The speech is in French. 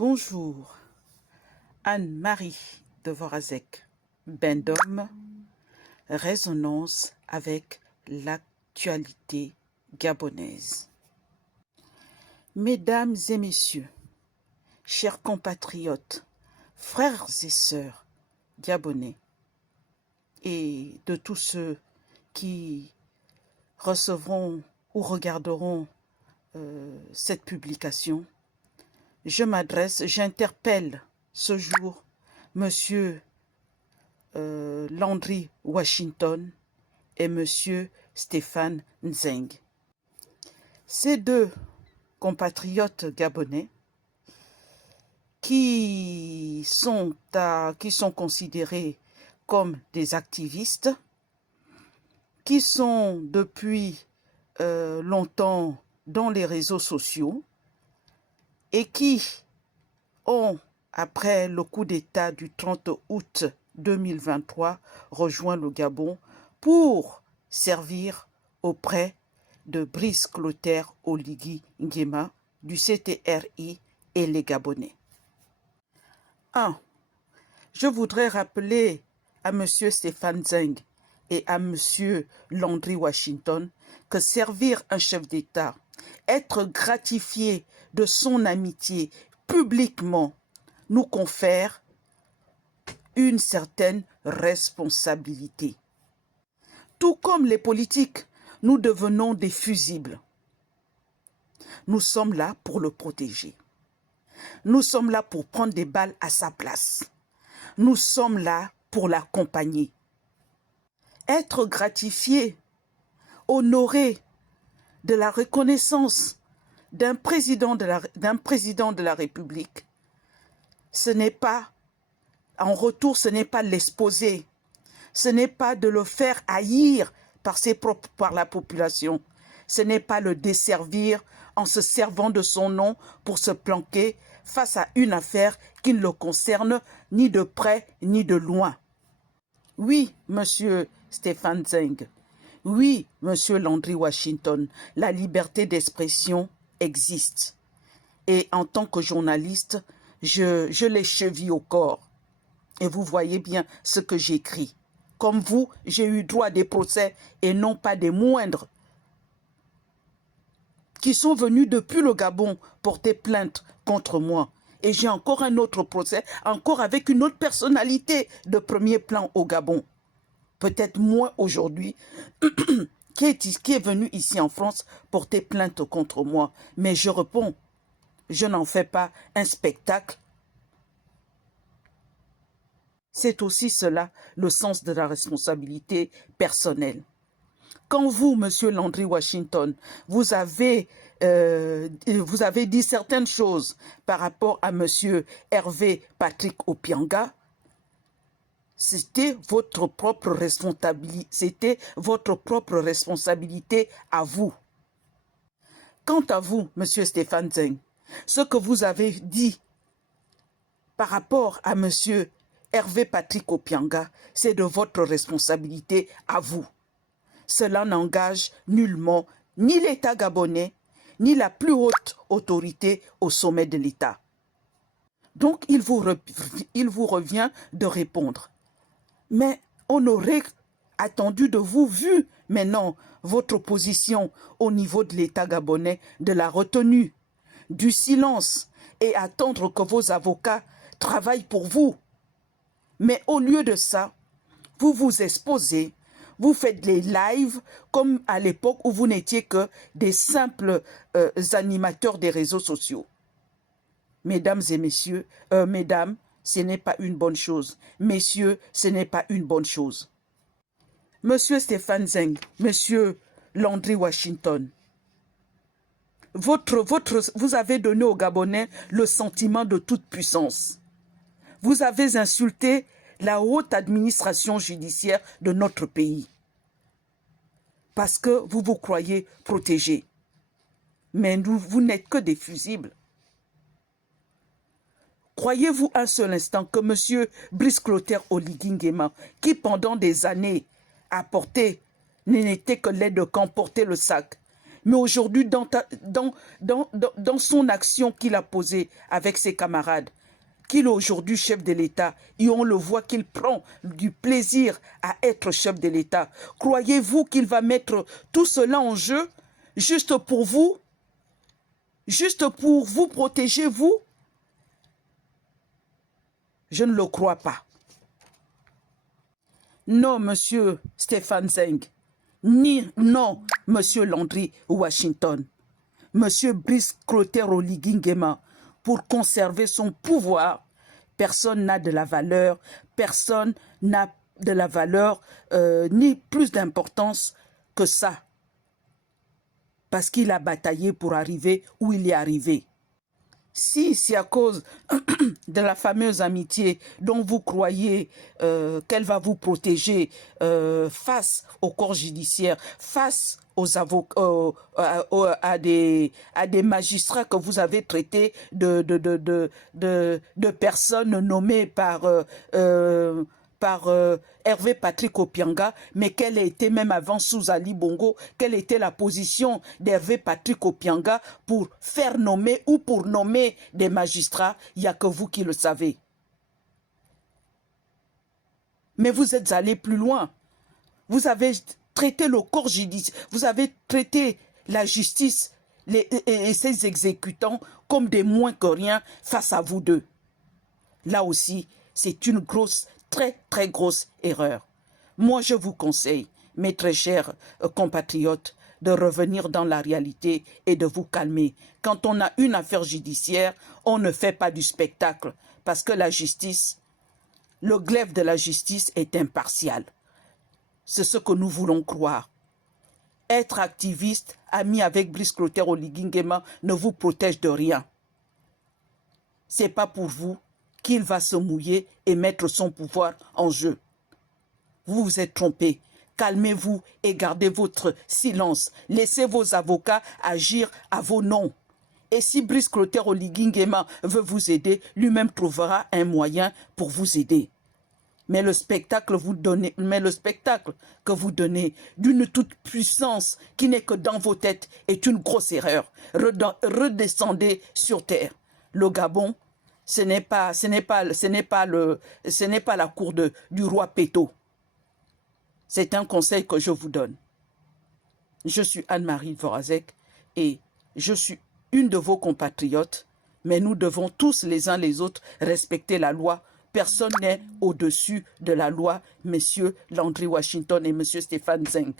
Bonjour, Anne-Marie de Vorazek, Bendom, résonance avec l'actualité gabonaise. Mesdames et messieurs, chers compatriotes, frères et sœurs gabonais, et de tous ceux qui recevront ou regarderont cette publication, j'interpelle ce jour Monsieur Landry Washington et Monsieur Stéphane Nzeng. Ces deux compatriotes gabonais qui sont considérés comme des activistes, qui sont depuis longtemps dans les réseaux sociaux et qui ont, après le coup d'État du 30 août 2023, rejoint le Gabon pour servir auprès de Brice Clotaire Oligui Nguema du CTRI et les Gabonais. 1. Je voudrais rappeler à M. Stéphane Nzeng et à M. Landry Washington que servir un chef d'État, être gratifié de son amitié publiquement, nous confère une certaine responsabilité. Tout comme les politiques, nous devenons des fusibles. Nous sommes là pour le protéger. Nous sommes là pour prendre des balles à sa place. Nous sommes là pour l'accompagner. Être gratifié, honoré de la reconnaissance d'un président de la République, ce n'est pas, en retour, ce n'est pas l'exposer, ce n'est pas de le faire haïr par la population, ce n'est pas le desservir en se servant de son nom pour se planquer face à une affaire qui ne le concerne ni de près ni de loin. Oui, monsieur Stéphane Nzeng, oui, monsieur Landry Washington, la liberté d'expression existe. Et en tant que journaliste, je les cheville au corps. Et vous voyez bien ce que j'écris. Comme vous, j'ai eu droit à des procès et non pas des moindres qui sont venus depuis le Gabon porter plainte contre moi. Et j'ai encore un autre procès, encore avec une autre personnalité de premier plan au Gabon. Peut-être moi aujourd'hui, qui est venu ici en France porter plainte contre moi. Mais je réponds, je n'en fais pas un spectacle. C'est aussi cela, le sens de la responsabilité personnelle. Quand vous, monsieur Landry Washington, vous avez dit certaines choses par rapport à monsieur Hervé Patrick Opianga, c'était votre propre responsabilité à vous. Quant à vous, monsieur Stéphane Nzeng, ce que vous avez dit par rapport à monsieur Hervé Patrick Opianga, c'est de votre responsabilité à vous. Cela n'engage nullement ni l'État gabonais, ni la plus haute autorité au sommet de l'État. Donc, il vous revient de répondre. Mais on aurait attendu de vous, vu maintenant votre position au niveau de l'État gabonais, de la retenue, du silence et attendre que vos avocats travaillent pour vous. Mais au lieu de ça, vous vous exposez, vous faites les lives comme à l'époque où vous n'étiez que des simples animateurs des réseaux sociaux. Mesdames et messieurs, mesdames, ce n'est pas une bonne chose. Messieurs, ce n'est pas une bonne chose. Monsieur Stéphane Nzeng, monsieur Landry Washington, vous avez donné aux Gabonais le sentiment de toute puissance. Vous avez insulté la haute administration judiciaire de notre pays parce que vous vous croyez protégés. Mais vous n'êtes que des fusibles. Croyez-vous un seul instant que M. Brice Clotaire Oligui Nguema, qui pendant des années a porté, n'était que l'aide de camp, portait le sac, Mais aujourd'hui, dans son action qu'il a posée avec ses camarades, qu'il est aujourd'hui chef de l'État, et on le voit qu'il prend du plaisir à être chef de l'État, croyez-vous qu'il va mettre tout cela en jeu juste pour vous protéger, vous? Je ne le crois pas. Non, monsieur Stéphane Zeng, ni non, monsieur Landry Washington, monsieur Brice Clotaire Oligui Nguema, pour conserver son pouvoir, personne n'a de la valeur, personne n'a de la valeur ni plus d'importance que ça. Parce qu'il a bataillé pour arriver où il est arrivé. Si c'est à cause de la fameuse amitié dont vous croyez qu'elle va vous protéger face au corps judiciaire, face aux avocats, à des magistrats que vous avez traités de personnes nommées par Hervé Patrick Opianga, mais quelle était même avant sous Ali Bongo, quelle était la position d'Hervé Patrick Opianga pour faire nommer ou pour nommer des magistrats, il n'y a que vous qui le savez. Mais vous êtes allé plus loin. Vous avez traité le corps judiciaire, vous avez traité la justice et ses exécutants comme des moins que rien face à vous deux. Là aussi, c'est une grosse, très grosse erreur. Moi, je vous conseille, mes très chers compatriotes, de revenir dans la réalité et de vous calmer. Quand on a une affaire judiciaire, on ne fait pas du spectacle parce que la justice, le glaive de la justice est impartial. C'est ce que nous voulons croire. Être activiste, ami avec Brice Clotaire Oligui Nguema, ne vous protège de rien. Ce n'est pas pour vous qu'il va se mouiller et mettre son pouvoir en jeu. Vous vous êtes trompé. Calmez-vous et gardez votre silence. Laissez vos avocats agir à vos noms. Et si Brice Clotaire Oligui Nguema veut vous aider, lui-même trouvera un moyen pour vous aider. Mais le spectacle que vous donnez d'une toute puissance qui n'est que dans vos têtes est une grosse erreur. Redescendez sur terre. Le Gabon, ce n'est pas la cour du roi Péto. C'est un conseil que je vous donne. Je suis Anne-Marie Vorazek et je suis une de vos compatriotes, mais nous devons tous les uns les autres respecter la loi. Personne n'est au-dessus de la loi, messieurs Landry Washington et monsieur Stéphane Zeng.